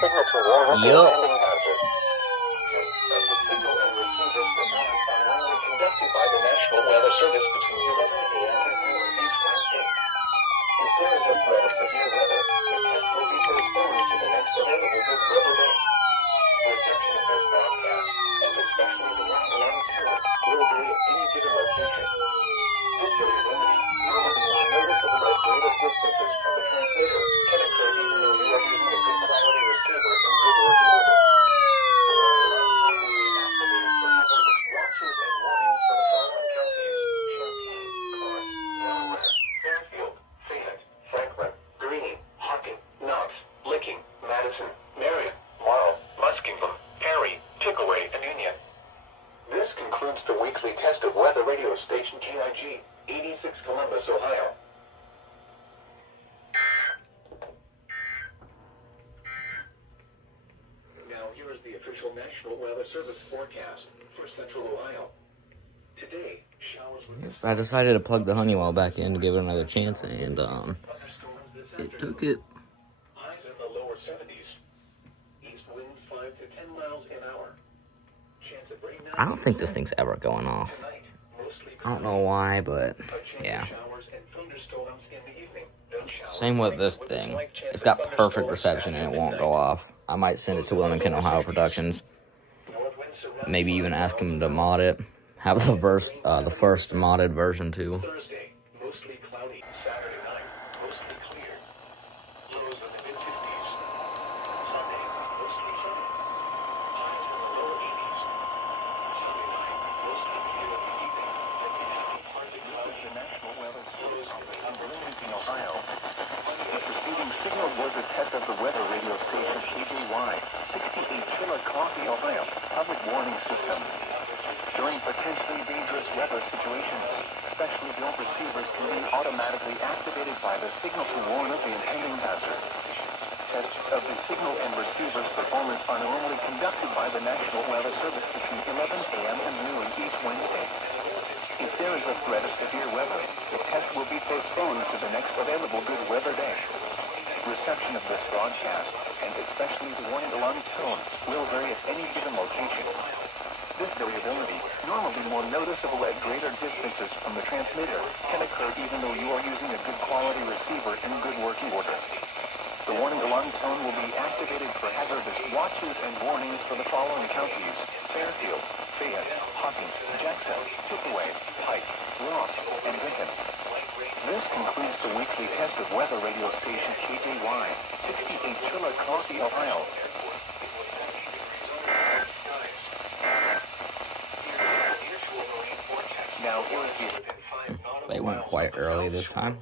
signal to warn of the Yup. impending hazard. Of the signal and receivers performance are normally conducted by the National Weather Service between 11 a.m. and noon each Wednesday. If there is a threat of severe weather, the test will be postponed to the next available good weather day. Reception of this broadcast, and especially the warning alarm tone, will vary at any given location. This variability, normally more noticeable at greater distances from the transmitter, can occur even though you are using a good quality receiver in good working order. The warning alarm tone will be activated for hazardous watches and warnings for the following counties: Champaign, Clark, Delaware, Fairfield, Fayette, Franklin, Greene, Hockin, Knox, Licking, Madison, Marion, Marl, Muskingum, Perry, Pickaway, and Union. This concludes the weekly test of weather radio station GIG, 86 Columbus, Ohio. Now here is the official National Weather Service forecast for Central Ohio. Today, showers with I decided to plug the Honeywell back in to give it another chance, and it took it. Highs in the lower 70s. East winds 5 to 10 miles an hour. Chance of rain now. I don't think this thing's ever going off. Tonight, mostly I don't know why, but yeah. showers and thunderstorms in the evening. Showers Same with this thing. It's got perfect reception and it won't go off. I might send it to Wilmington, Ohio Productions. Maybe even ask him to mod it. Have the first modded version too. Thursday, mostly cloudy. Saturday night, mostly clear. Lows in the mid-50s. Sunday, mostly sunny. Highs in the low 80s. Sunday night, mostly clear in the evening. Then we have partly cloudy. The National Weather Service in Wilmington, Ohio. The preceding signal was a test of the weather radio station KJY, 68 Chillicothe, Ohio, public warning system. During potentially dangerous weather situations, specially built receivers can be automatically activated by the signal to warn of the impending hazard. Tests of the signal and receiver's performance are normally conducted by the National Weather Service between 11 a.m. and noon each Wednesday. If there is a threat of severe weather, the test will be postponed to the next available good weather day. Reception of this broadcast, and especially the warning alarm tone, will vary at any given location. This variability, normally more noticeable at greater distances from the transmitter, can occur even though you are using a good quality receiver in good working order. The warning alarm tone will be activated for hazardous watches and warnings for the following counties: Fairfield, Fayette, Hockin, Jackson, Pickaway, Pike, Ross, and Lincoln. This concludes the weekly test of weather radio station KJY, 68 Chillicothe, Ohio. They went quite early this time.